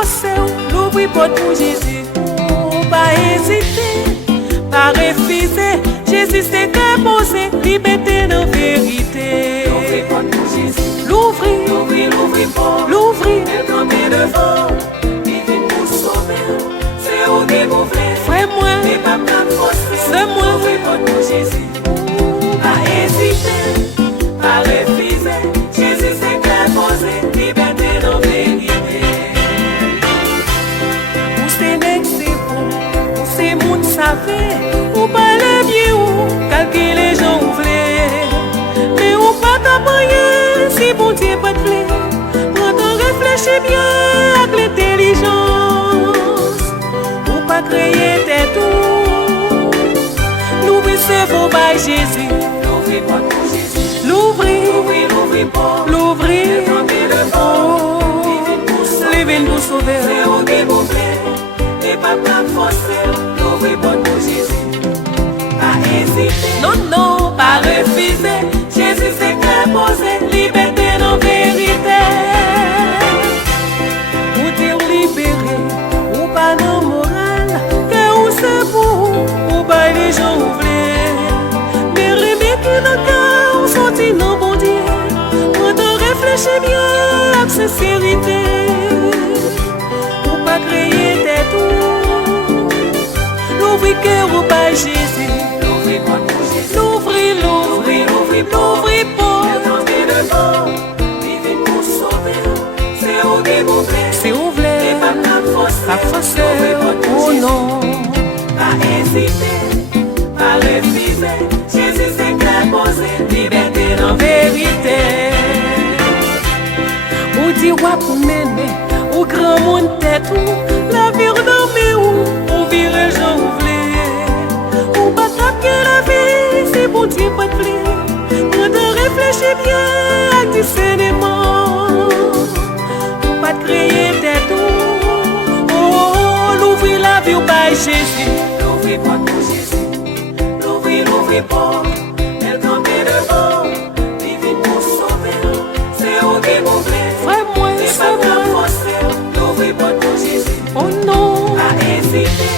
forcer, l'ouvrir porte pour Jésus. Pas hésiter, pas refuser. Jésus c'est qu'un posé, liberté de vérité. L'ouvrir porte pour Jésus. L'ouvrir, L'ouvrir porte. l'ouvrir. Elle campait devant, il vient nous sauver. C'est où qu'il vous plaît. Frère moi, Mais pas de forcer. c'est moi. L'ouvrir porte pour Jésus. Pas hésiter, pas refuser. Jésus c'est qu'un posé, liberté de vérité. Ou c'est nèg c'est bon, ou c'est moun savait, ou pas les vieux ou calculer les gens ou vle. Mais ou pas t'apprendre si bon Dieu pas te plaît. Prends ton réfléchis bien avec l'intelligence. Ou pas créer tes tours. L'ouvrir c'est vous by Jésus. L'ouvrir porte pour Jésus. L'ouvrir, L'ouvrir porte. l'ouvrir. Elle campait devant, il vient nous sauver. Les vins nous sauver. C'est où qu'il vous plaît. Et pas de forcer. L'ouvrir porte pour Jésus. Pas hésiter. Non, non, Pas refuser, Jésus s'est imposé, liberté dans vérité. ou dire libéré, ou pas dans moral, que ou c'est pour, ou pas les gens ouvrés. Mais remettre qui dans le cœur, sorti dans bon Dieu. Quand on réfléchit bien, avec sincérité, ou pas créer des tours. L'ouvrir cœur ou pas Jésus. L'ouvrir porte pour Jésus. L'ouvrir, l'ouvrir, L'ouvrir porte. l'ouvrir porte. Elle campait devant, il vient nous sauver. C'est où qu'il vous plaît. C'est Et ouvert, pas de forcer. pas forcer, L'ouvrir porte pour oh Jésus. non. Pas hésiter, pas refuser. Jésus s'est imposé, liberté dans vérité. Ou di wap mene, ou grand monde tête ou la vie redormée ou vire j'en ouvre. Ou pas taper la vie, c'est bon Dieu pas de plaît. Quand on réfléchit bien avec discernement, ou pas de créer tête ou l'ouvrir la vie ou pas Jésus. L'ouvrir porte pour Jésus. L'ouvrir porte. Elle campait devant, il vient nous sauver. C'est où qu'il vous plaît. Frère moi, Et c'est pas de moi, forcer. L'ouvrir porte pour Jésus. oh non. Pas hésiter,